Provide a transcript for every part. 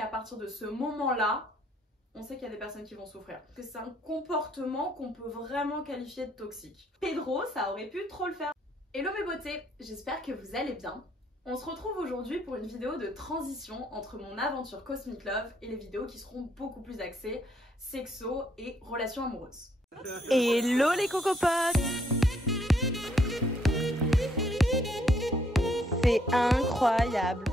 Et à partir de ce moment-là, on sait qu'il y a des personnes qui vont souffrir. Parce que c'est un comportement qu'on peut vraiment qualifier de toxique. Pedro, ça aurait pu trop le faire. Hello mes beautés, j'espère que vous allez bien. On se retrouve aujourd'hui pour une vidéo de transition entre mon aventure Cosmic Love et les vidéos qui seront beaucoup plus axées sexo et relations amoureuses. Hello les cocopotes! C'est incroyable!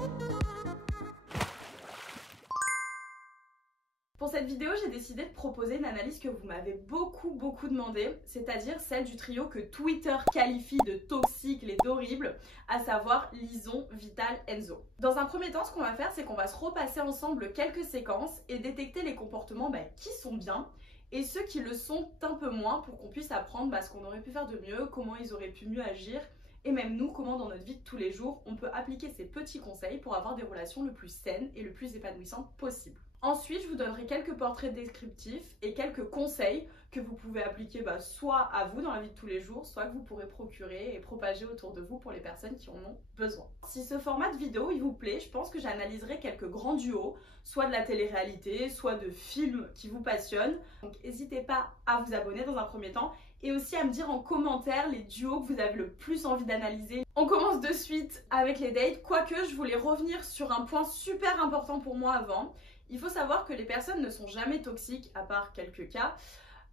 Pour cette vidéo, j'ai décidé de proposer une analyse que vous m'avez beaucoup demandé, c'est-à-dire celle du trio que Twitter qualifie de toxique et d'horrible, à savoir Lison, Vital, Enzo. Dans un premier temps, ce qu'on va faire, c'est qu'on va se repasser ensemble quelques séquences et détecter les comportements qui sont bien et ceux qui le sont un peu moins pour qu'on puisse apprendre ce qu'on aurait pu faire de mieux, comment ils auraient pu mieux agir et même nous, comment dans notre vie de tous les jours, on peut appliquer ces petits conseils pour avoir des relations le plus saines et le plus épanouissantes possible. Ensuite, je vous donnerai quelques portraits descriptifs et quelques conseils que vous pouvez appliquer soit à vous dans la vie de tous les jours, soit que vous pourrez procurer et propager autour de vous pour les personnes qui en ont besoin. Si ce format de vidéo il vous plaît, je pense que j'analyserai quelques grands duos, soit de la télé-réalité, soit de films qui vous passionnent. Donc n'hésitez pas à vous abonner dans un premier temps et aussi à me dire en commentaire les duos que vous avez le plus envie d'analyser. On commence de suite avec les dates, quoique je voulais revenir sur un point super important pour moi avant. Il faut savoir que les personnes ne sont jamais toxiques, à part quelques cas,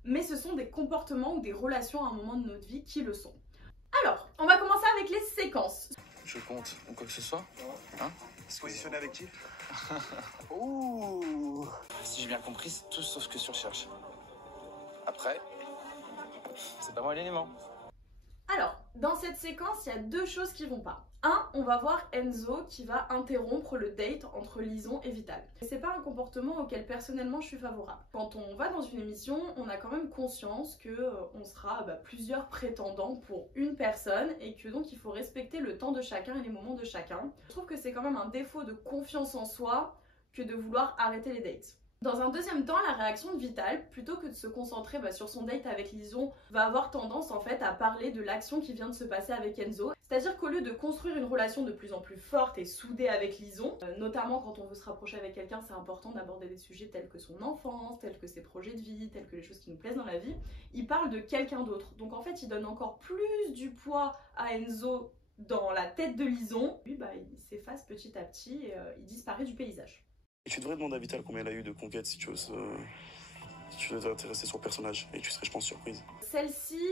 mais ce sont des comportements ou des relations à un moment de notre vie qui le sont. Alors, on va commencer avec les séquences. Je compte, ou quoi que ce soit. Hein? Positionné avec qui? Ouh. Si j'ai bien compris, c'est tout sauf ce que tu recherches. Après, c'est pas moi l'élément. Alors, dans cette séquence, il y a deux choses qui vont pas. Un, on va voir Enzo qui va interrompre le date entre Lison et Vital. C'est pas un comportement auquel personnellement je suis favorable. Quand on va dans une émission, on a quand même conscience que on sera plusieurs prétendants pour une personne et que donc il faut respecter le temps de chacun et les moments de chacun. Je trouve que c'est quand même un défaut de confiance en soi que de vouloir arrêter les dates. Dans un deuxième temps, la réaction de Vital, plutôt que de se concentrer sur son date avec Lison, va avoir tendance en fait à parler de l'action qui vient de se passer avec Enzo. C'est-à-dire qu'au lieu de construire une relation de plus en plus forte et soudée avec Lison, notamment quand on veut se rapprocher avec quelqu'un, c'est important d'aborder des sujets tels que son enfance, tels que ses projets de vie, tels que les choses qui nous plaisent dans la vie, il parle de quelqu'un d'autre. Donc en fait, il donne encore plus du poids à Enzo dans la tête de Lison. Lui, il s'efface petit à petit et il disparaît du paysage. Et tu devrais demander à Vital combien elle a eu de conquêtes si tu veux t'intéresser sur le personnage. Et tu serais, je pense, surprise. Celle-ci,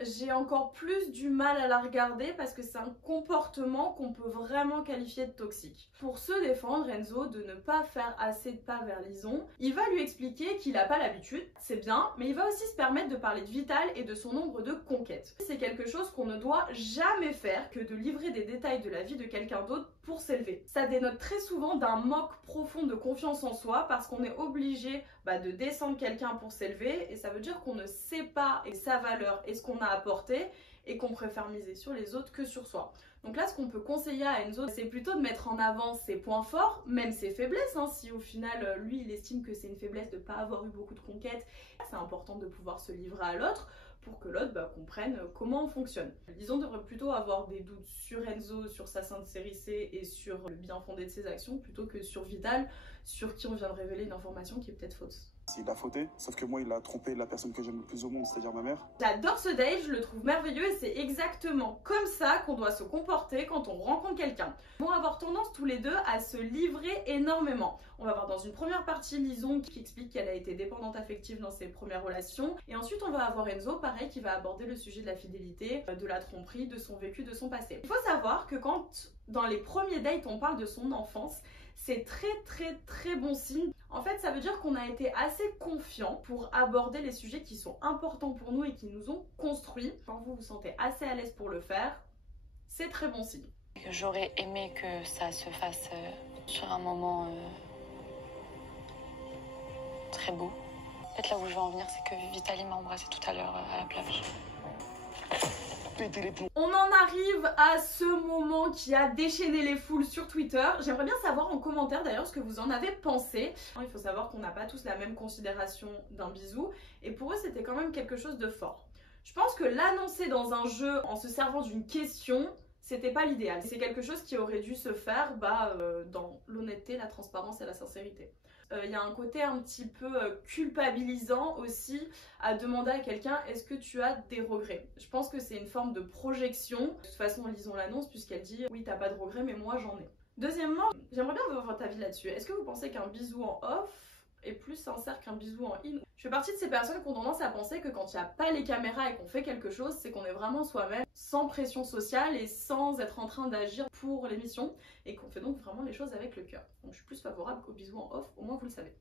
j'ai encore plus du mal à la regarder parce que c'est un comportement qu'on peut vraiment qualifier de toxique. Pour se défendre, Enzo, de ne pas faire assez de pas vers Lison, il va lui expliquer qu'il n'a pas l'habitude, c'est bien, mais il va aussi se permettre de parler de Vital et de son nombre de conquêtes. C'est quelque chose qu'on ne doit jamais faire que de livrer des détails de la vie de quelqu'un d'autre pour s'élever. Ça dénote très souvent d'un manque profond de confiance en soi parce qu'on est obligé de descendre quelqu'un pour s'élever et ça veut dire qu'on ne sait pas sa valeur et ce qu'on a apporté et qu'on préfère miser sur les autres que sur soi. Donc là, ce qu'on peut conseiller à Enzo, c'est plutôt de mettre en avant ses points forts, même ses faiblesses, si au final, lui, il estime que c'est une faiblesse de ne pas avoir eu beaucoup de conquêtes, c'est important de pouvoir se livrer à l'autre pour que l'autre comprenne comment on fonctionne. Lison devrait plutôt avoir des doutes sur Enzo, sur sa sincérité et sur le bien fondé de ses actions, plutôt que sur Vital, sur qui on vient de révéler une information qui est peut-être fausse. Il a fauté, sauf que moi il a trompé la personne que j'aime le plus au monde, c'est-à-dire ma mère. J'adore ce date, je le trouve merveilleux et c'est exactement comme ça qu'on doit se comporter quand on rencontre quelqu'un. Ils vont avoir tendance tous les deux à se livrer énormément. On va voir dans une première partie Lison qui explique qu'elle a été dépendante affective dans ses premières relations. Et ensuite on va avoir Enzo, pareil, qui va aborder le sujet de la fidélité, de la tromperie, de son vécu, de son passé. Il faut savoir que quand dans les premiers dates on parle de son enfance, c'est très bon signe. En fait, ça veut dire qu'on a été assez confiant pour aborder les sujets qui sont importants pour nous et qui nous ont construits. Quand vous vous sentez assez à l'aise pour le faire, c'est très bon signe. J'aurais aimé que ça se fasse sur un moment très beau. En fait, là où je veux en venir, c'est que Vitali m'a embrassé tout à l'heure à la plage. On en arrive à ce moment qui a déchaîné les foules sur Twitter. J'aimerais bien savoir en commentaire d'ailleurs ce que vous en avez pensé. Il faut savoir qu'on n'a pas tous la même considération d'un bisou et pour eux c'était quand même quelque chose de fort. Je pense que l'annoncer dans un jeu en se servant d'une question, c'était pas l'idéal. C'est quelque chose qui aurait dû se faire dans l'honnêteté, la transparence et la sincérité. Il y a un côté un petit peu culpabilisant aussi à demander à quelqu'un est-ce que tu as des regrets. Je pense que c'est une forme de projection. De toute façon, lisons l'annonce puisqu'elle dit oui, t'as pas de regrets, mais moi j'en ai. Deuxièmement, j'aimerais bien avoir votre avis là-dessus. Est-ce que vous pensez qu'un bisou en off est plus sincère qu'un bisou en in? Je fais partie de ces personnes qui ont tendance à penser que quand il n'y a pas les caméras et qu'on fait quelque chose, c'est qu'on est vraiment soi-même, sans pression sociale et sans être en train d'agir pour l'émission, et qu'on fait donc vraiment les choses avec le cœur. Donc je suis plus favorable qu'au bisou en off, au moins vous le savez.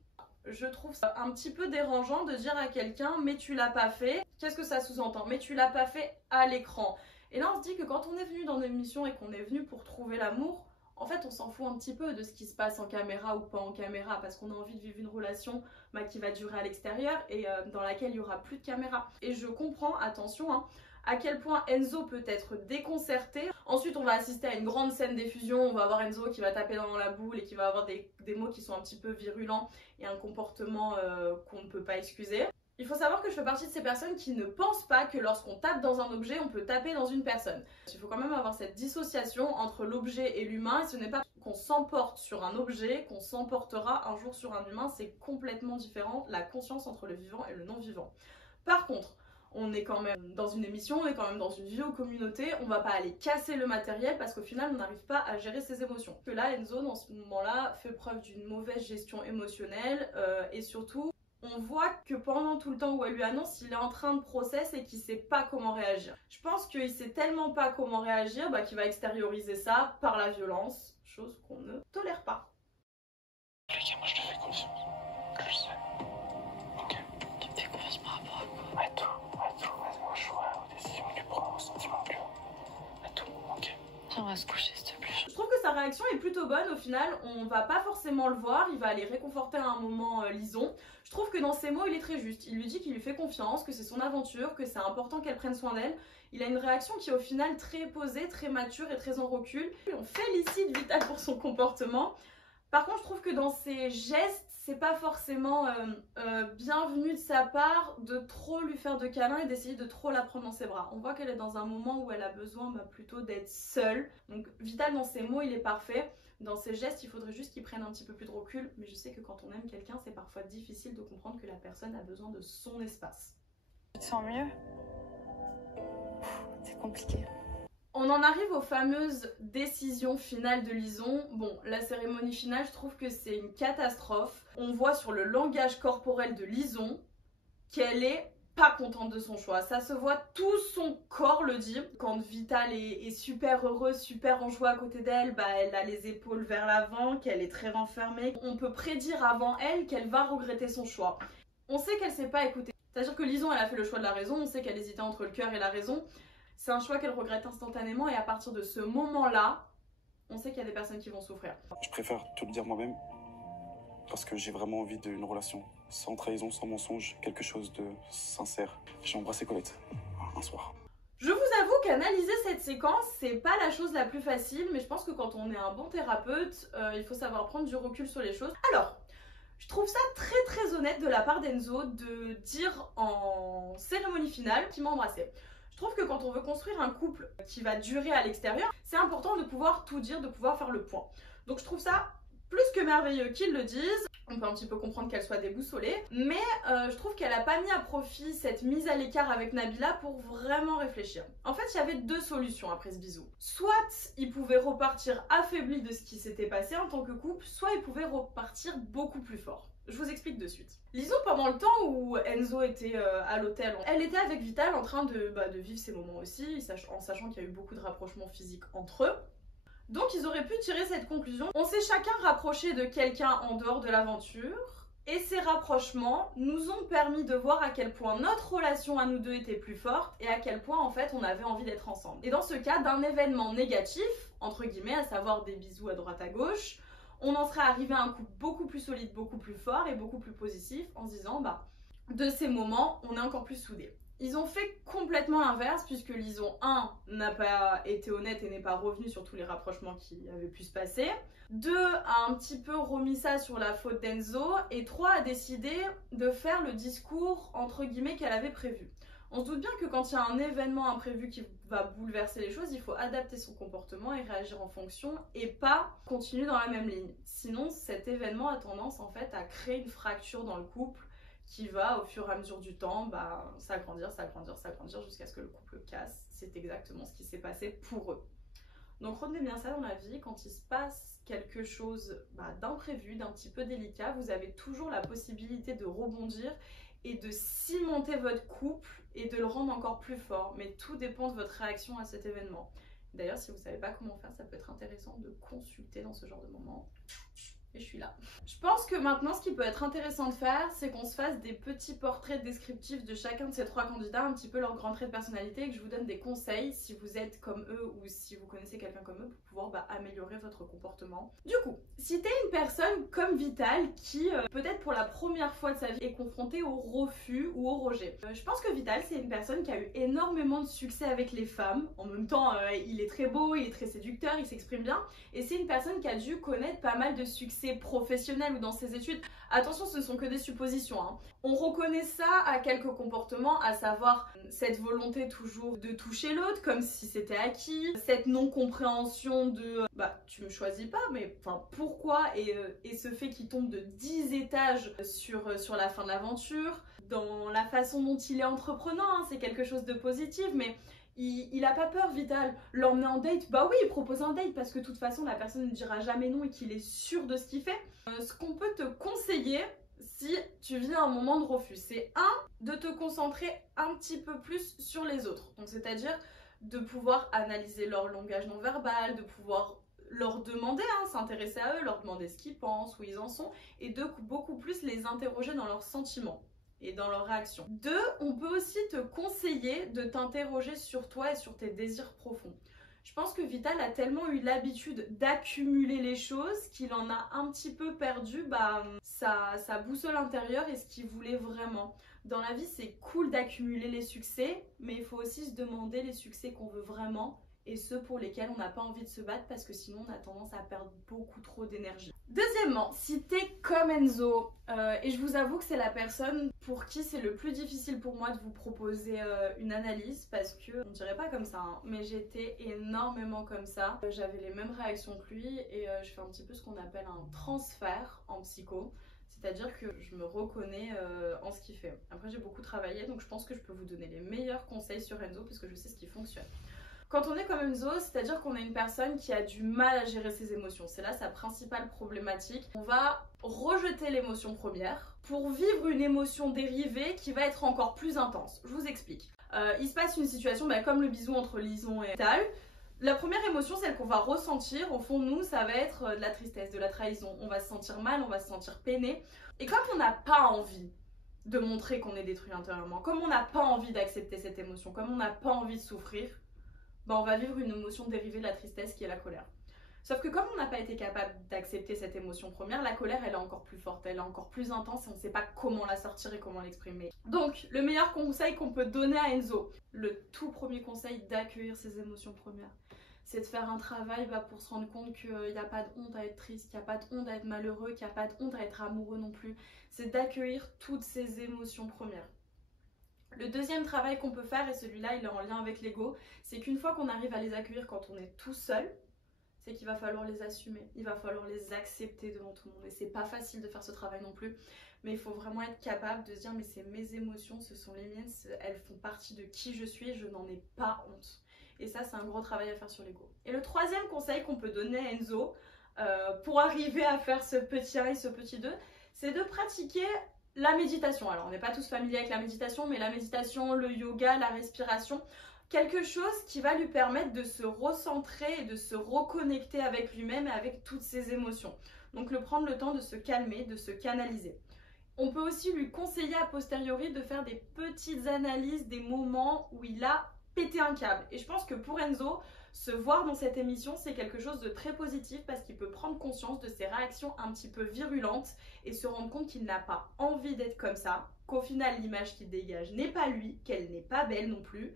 Je trouve ça un petit peu dérangeant de dire à quelqu'un mais tu l'as pas fait. Qu'est-ce que ça sous-entend? Mais tu l'as pas fait à l'écran. Et là on se dit que quand on est venu dans une émission et qu'on est venu pour trouver l'amour, en fait on s'en fout un petit peu de ce qui se passe en caméra ou pas en caméra, parce qu'on a envie de vivre une relation qui va durer à l'extérieur et dans laquelle il y aura plus de caméra. Et je comprends, attention, à quel point Enzo peut être déconcerté. Ensuite on va assister à une grande scène d'effusion, on va avoir Enzo qui va taper dans la boule et qui va avoir des mots qui sont un petit peu virulents et un comportement qu'on ne peut pas excuser. Il faut savoir que je fais partie de ces personnes qui ne pensent pas que lorsqu'on tape dans un objet, on peut taper dans une personne. Il faut quand même avoir cette dissociation entre l'objet et l'humain, et ce n'est pas qu'on s'emporte sur un objet qu'on s'emportera un jour sur un humain, c'est complètement différent, la conscience entre le vivant et le non-vivant. Par contre, on est quand même dans une émission, on est quand même dans une vidéo-communauté, on va pas aller casser le matériel parce qu'au final on n'arrive pas à gérer ses émotions. Que là, Enzo, dans ce moment-là, fait preuve d'une mauvaise gestion émotionnelle et surtout, on voit que pendant tout le temps où elle lui annonce, il est en train de process et qu'il sait pas comment réagir. Je pense qu'il sait tellement pas comment réagir qu'il va extérioriser ça par la violence, chose qu'on ne tolère pas. Lucas, moi je te fais confiance. Je le sais. Ok. Tu me fais confiance par rapport à quoi? À tout, aux choix, aux décisions que tu prends, aux sentiments que tu as. À tout, ok. J'aimerais se coucher, s'il te plaît. Je trouve que sa réaction est plutôt bonne au final, on va pas forcément le voir, il va aller réconforter à un moment Lison. Je trouve que dans ses mots il est très juste, il lui dit qu'il lui fait confiance, que c'est son aventure, que c'est important qu'elle prenne soin d'elle. Il a une réaction qui est au final très posée, très mature et très en recul. On félicite Vital pour son comportement. Par contre je trouve que dans ses gestes, c'est pas forcément bienvenu de sa part de trop lui faire de câlins et d'essayer de trop la prendre dans ses bras. On voit qu'elle est dans un moment où elle a besoin plutôt d'être seule. Donc Vital dans ses mots il est parfait. Dans ses gestes il faudrait juste qu'il prenne un petit peu plus de recul. Mais je sais que quand on aime quelqu'un c'est parfois difficile de comprendre que la personne a besoin de son espace. Tu te sens mieux? C'est compliqué. On en arrive aux fameuses décisions finales de Lison. Bon, la cérémonie finale, je trouve que c'est une catastrophe. On voit sur le langage corporel de Lison qu'elle est pas contente de son choix. Ça se voit, tout son corps le dit. Quand Vital est super heureuse, super en joie à côté d'elle, elle a les épaules vers l'avant, qu'elle est très renfermée. On peut prédire avant elle qu'elle va regretter son choix. On sait qu'elle s'est pas écoutée. C'est-à-dire que Lison, elle a fait le choix de la raison. On sait qu'elle hésitait entre le cœur et la raison. C'est un choix qu'elle regrette instantanément et à partir de ce moment-là, on sait qu'il y a des personnes qui vont souffrir. Je préfère te le dire moi-même parce que j'ai vraiment envie d'une relation sans trahison, sans mensonge, quelque chose de sincère. J'ai embrassé Colette un soir. Je vous avoue qu'analyser cette séquence, c'est pas la chose la plus facile, mais je pense que quand on est un bon thérapeute, il faut savoir prendre du recul sur les choses. Alors, je trouve ça très honnête de la part d'Enzo de dire en cérémonie finale qu'il m'a embrassé. Je trouve que quand on veut construire un couple qui va durer à l'extérieur, c'est important de pouvoir tout dire, de pouvoir faire le point. Donc je trouve ça plus que merveilleux qu'ils le disent. On peut un petit peu comprendre qu'elle soit déboussolée, mais je trouve qu'elle n'a pas mis à profit cette mise à l'écart avec Nabila pour vraiment réfléchir. En fait, il y avait deux solutions après ce bisou. Soit ils pouvaient repartir affaiblis de ce qui s'était passé en tant que couple, soit ils pouvaient repartir beaucoup plus fort. Je vous explique de suite. Lison, pendant le temps où Enzo était à l'hôtel, elle était avec Vital en train de vivre ses moments aussi, en sachant qu'il y a eu beaucoup de rapprochements physiques entre eux. Donc ils auraient pu tirer cette conclusion. On s'est chacun rapproché de quelqu'un en dehors de l'aventure, et ces rapprochements nous ont permis de voir à quel point notre relation à nous deux était plus forte, et à quel point en fait on avait envie d'être ensemble. Et dans ce cas, d'un événement négatif, entre guillemets, à savoir des bisous à droite à gauche, on en serait arrivé à un couple beaucoup plus solide, beaucoup plus fort et beaucoup plus positif en se disant de ces moments, on est encore plus soudés. Ils ont fait complètement l'inverse puisque Lison 1 n'a pas été honnête et n'est pas revenu sur tous les rapprochements qui avaient pu se passer. 2 a un petit peu remis ça sur la faute d'Enzo. Et 3 a décidé de faire le discours entre guillemets qu'elle avait prévu. On se doute bien que quand il y a un événement imprévu qui va bouleverser les choses, il faut adapter son comportement et réagir en fonction et pas continuer dans la même ligne. Sinon, cet événement a tendance en fait à créer une fracture dans le couple qui va au fur et à mesure du temps s'agrandir jusqu'à ce que le couple casse. C'est exactement ce qui s'est passé pour eux. Donc retenez bien ça dans la vie, quand il se passe quelque chose d'imprévu, d'un petit peu délicat, vous avez toujours la possibilité de rebondir et de cimenter votre couple et de le rendre encore plus fort. Mais tout dépend de votre réaction à cet événement. D'ailleurs, si vous ne savez pas comment faire, ça peut être intéressant de consulter dans ce genre de moment. Et je suis là. Je pense que maintenant, ce qui peut être intéressant de faire, c'est qu'on se fasse des petits portraits descriptifs de chacun de ces 3 candidats, un petit peu leurs grands traits de personnalité, et que je vous donne des conseils si vous êtes comme eux ou si vous connaissez quelqu'un comme eux pour pouvoir améliorer votre comportement. Du coup, si t'es une personne comme Vital qui, peut-être pour la première fois de sa vie, est confrontée au refus ou au rejet. Je pense que Vital, c'est une personne qui a eu énormément de succès avec les femmes. En même temps, il est très beau, il est très séducteur, il s'exprime bien. Et c'est une personne qui a dû connaître pas mal de succès professionnel ou dans ses études. Attention, ce ne sont que des suppositions, hein. On reconnaît ça à quelques comportements, à savoir cette volonté toujours de toucher l'autre comme si c'était acquis, cette non-compréhension de tu me choisis pas, mais enfin pourquoi, et ce fait qu'il tombe de 10 étages sur la fin de l'aventure. Dans la façon dont il est entreprenant, hein, c'est quelque chose de positif, mais il a pas peur, Vital. L'emmener en date, bah oui, il propose un date parce que de toute façon la personne ne dira jamais non et qu'il est sûr de ce qu'il fait. Ce qu'on peut te conseiller si tu vis un moment de refus, c'est de te concentrer un petit peu plus sur les autres. Donc c'est-à-dire de pouvoir analyser leur langage non verbal, de pouvoir leur demander, s'intéresser à eux, leur demander ce qu'ils pensent, où ils en sont, et de beaucoup plus les interroger dans leurs sentiments et dans leurs réactions. 2, on peut aussi te conseiller de t'interroger sur toi et sur tes désirs profonds. Je pense que Vital a tellement eu l'habitude d'accumuler les choses qu'il en a un petit peu perdu sa boussole intérieure et ce qu'il voulait vraiment. Dans la vie, c'est cool d'accumuler les succès, mais il faut aussi se demander les succès qu'on veut vraiment et ceux pour lesquels on n'a pas envie de se battre parce que sinon on a tendance à perdre beaucoup trop d'énergie. Deuxièmement, si t'es comme Enzo, et je vous avoue que c'est la personne pour qui c'est le plus difficile pour moi de vous proposer une analyse parce que, on dirait pas comme ça, hein, mais j'étais énormément comme ça. J'avais les mêmes réactions que lui et je fais un petit peu ce qu'on appelle un transfert en psycho. C'est-à-dire que je me reconnais en ce qu'il fait. Après j'ai beaucoup travaillé donc je pense que je peux vous donner les meilleurs conseils sur Enzo parce que je sais ce qui fonctionne. Quand on est comme Enzo, c'est-à-dire qu'on est une personne qui a du mal à gérer ses émotions. C'est là sa principale problématique. On va rejeter l'émotion première pour vivre une émotion dérivée qui va être encore plus intense. Je vous explique. Il se passe une situation comme le bisou entre Lison et Vital. La première émotion, celle qu'on va ressentir, au fond de nous, ça va être de la tristesse, de la trahison. On va se sentir mal, on va se sentir peiné. Et comme on n'a pas envie de montrer qu'on est détruit intérieurement, comme on n'a pas envie d'accepter cette émotion, comme on n'a pas envie de souffrir, on va vivre une émotion dérivée de la tristesse qui est la colère. Sauf que comme on n'a pas été capable d'accepter cette émotion première, la colère elle est encore plus forte, elle est encore plus intense et on ne sait pas comment la sortir et comment l'exprimer. Donc le meilleur conseil qu'on peut donner à Enzo, le tout premier conseil d'accueillir ses émotions premières, c'est de faire un travail pour se rendre compte qu'il n'y a pas de honte à être triste, qu'il n'y a pas de honte à être malheureux, qu'il n'y a pas de honte à être amoureux non plus. C'est d'accueillir toutes ces émotions premières. Le deuxième travail qu'on peut faire, et celui-là il est en lien avec l'ego, c'est qu'une fois qu'on arrive à les accueillir quand on est tout seul, c'est qu'il va falloir les assumer, il va falloir les accepter devant tout le monde. Et c'est pas facile de faire ce travail non plus, mais il faut vraiment être capable de se dire mais c'est mes émotions, ce sont les miennes, elles font partie de qui je suis et je n'en ai pas honte. Et ça c'est un gros travail à faire sur l'ego. Et le troisième conseil qu'on peut donner à Enzo, pour arriver à faire ce petit 1 et ce petit 2, c'est de pratiquer la méditation. Alors on n'est pas tous familiers avec la méditation, mais la méditation, le yoga, la respiration, quelque chose qui va lui permettre de se recentrer et de se reconnecter avec lui-même et avec toutes ses émotions. Donc prendre le temps de se calmer, de se canaliser. On peut aussi lui conseiller a posteriori de faire des petites analyses des moments où il a pété un câble. Et je pense que pour Enzo, se voir dans cette émission, c'est quelque chose de très positif parce qu'il peut prendre conscience de ses réactions un petit peu virulentes et se rendre compte qu'il n'a pas envie d'être comme ça, qu'au final l'image qu'il dégage n'est pas lui, qu'elle n'est pas belle non plus.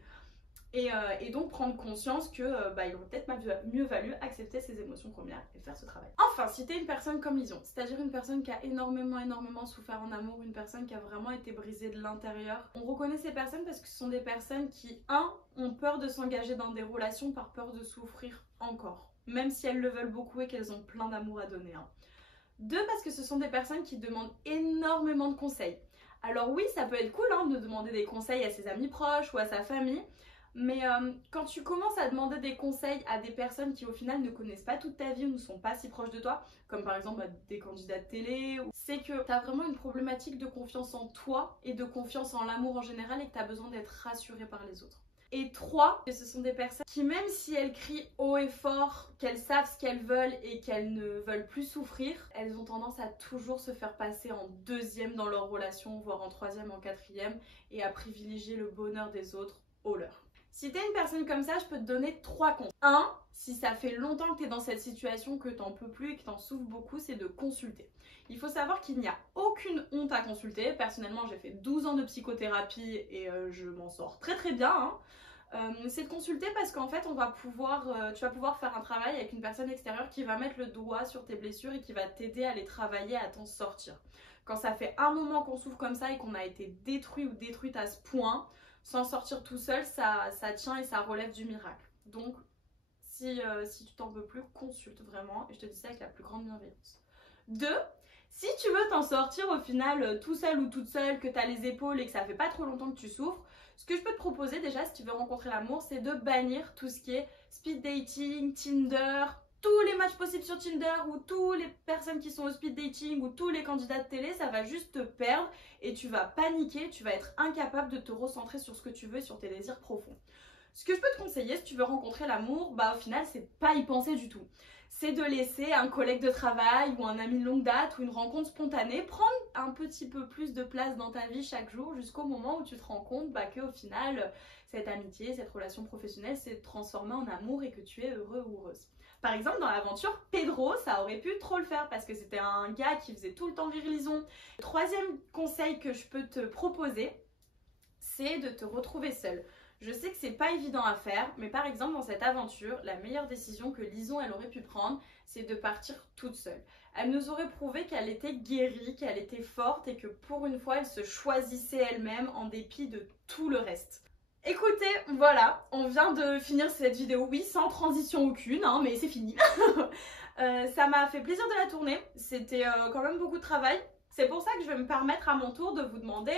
Et donc prendre conscience que il aurait peut-être mieux valu accepter ses émotions premières et faire ce travail. Enfin, si t'es une personne comme Lison, c'est-à-dire une personne qui a énormément souffert en amour, une personne qui a vraiment été brisée de l'intérieur, on reconnaît ces personnes parce que ce sont des personnes qui, ont peur de s'engager dans des relations par peur de souffrir encore, même si elles le veulent beaucoup et qu'elles ont plein d'amour à donner. 2, parce que ce sont des personnes qui demandent énormément de conseils. Alors oui, ça peut être cool de demander des conseils à ses amis proches ou à sa famille, mais quand tu commences à demander des conseils à des personnes qui au final ne connaissent pas toute ta vie ou ne sont pas si proches de toi, comme par exemple des candidats de télé, c'est que tu as vraiment une problématique de confiance en toi et de confiance en l'amour en général et que tu as besoin d'être rassuré par les autres. Et 3, ce sont des personnes qui, même si elles crient haut et fort qu'elles savent ce qu'elles veulent et qu'elles ne veulent plus souffrir, elles ont tendance à toujours se faire passer en 2e dans leur relation, voire en 3e, en 4e, et à privilégier le bonheur des autres au leur. Si t'es une personne comme ça, je peux te donner 3 conseils. 1, si ça fait longtemps que t'es dans cette situation, que t'en peux plus et que t'en souffres beaucoup, c'est de consulter. Il faut savoir qu'il n'y a aucune honte à consulter. Personnellement, j'ai fait 12 ans de psychothérapie et je m'en sors très bien. C'est de consulter parce qu'en fait tu vas pouvoir faire un travail avec une personne extérieure qui va mettre le doigt sur tes blessures et qui va t'aider à les travailler, à t'en sortir. Quand ça fait un moment qu'on souffre comme ça et qu'on a été détruit ou détruite à ce point, s'en sortir tout seul, ça tient et ça relève du miracle. Donc si tu t'en peux plus, consulte vraiment, et je te dis ça avec la plus grande bienveillance. 2, si tu veux t'en sortir au final tout seul ou toute seule, que tu as les épaules et que ça fait pas trop longtemps que tu souffres, ce que je peux te proposer déjà si tu veux rencontrer l'amour, c'est de bannir tout ce qui est speed dating, Tinder, tous les matchs possibles sur Tinder ou toutes les personnes qui sont au speed dating ou tous les candidats de télé, ça va juste te perdre et tu vas paniquer, tu vas être incapable de te recentrer sur ce que tu veux et sur tes désirs profonds. Ce que je peux te conseiller si tu veux rencontrer l'amour, au final c'est pas y penser du tout. C'est de laisser un collègue de travail ou un ami de longue date ou une rencontre spontanée prendre un petit peu plus de place dans ta vie chaque jour jusqu'au moment où tu te rends compte qu'au final cette amitié, cette relation professionnelle s'est transformée en amour et que tu es heureux ou heureuse. Par exemple, dans l'aventure Pedro, ça aurait pu trop le faire parce que c'était un gars qui faisait tout le temps rire Lison. 3e conseil que je peux te proposer, c'est de te retrouver seule. Je sais que c'est pas évident à faire, mais par exemple dans cette aventure, la meilleure décision que Lison elle aurait pu prendre, c'est de partir toute seule. Elle nous aurait prouvé qu'elle était guérie, qu'elle était forte et que pour une fois elle se choisissait elle-même en dépit de tout le reste. Écoutez, voilà, on vient de finir cette vidéo, oui, sans transition aucune, mais c'est fini. Ça m'a fait plaisir de la tourner, c'était quand même beaucoup de travail. C'est pour ça que je vais me permettre à mon tour de vous demander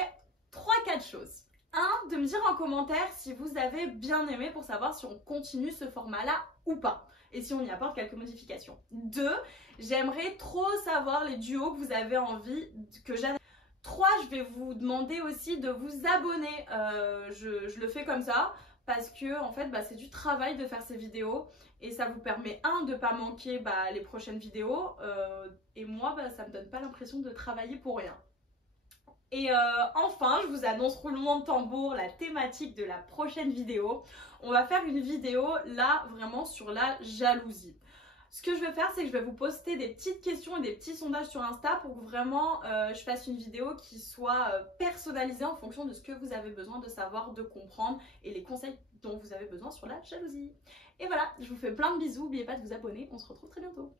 3-4 choses. 1, de me dire en commentaire si vous avez bien aimé pour savoir si on continue ce format-là ou pas. Et si on y apporte quelques modifications. 2, j'aimerais trop savoir les duos que vous avez envie que j'adresse. 3, je vais vous demander aussi de vous abonner. Je le fais comme ça parce que en fait c'est du travail de faire ces vidéos et ça vous permet de ne pas manquer les prochaines vidéos et moi ça me donne pas l'impression de travailler pour rien. Et enfin, je vous annonce roulement de tambour la thématique de la prochaine vidéo. On va faire une vidéo là vraiment sur la jalousie. Ce que je vais faire, c'est que je vais vous poster des petites questions et des petits sondages sur Insta pour que vraiment je fasse une vidéo qui soit personnalisée en fonction de ce que vous avez besoin de savoir, de comprendre et les conseils dont vous avez besoin sur la jalousie. Et voilà, je vous fais plein de bisous, n'oubliez pas de vous abonner, on se retrouve très bientôt.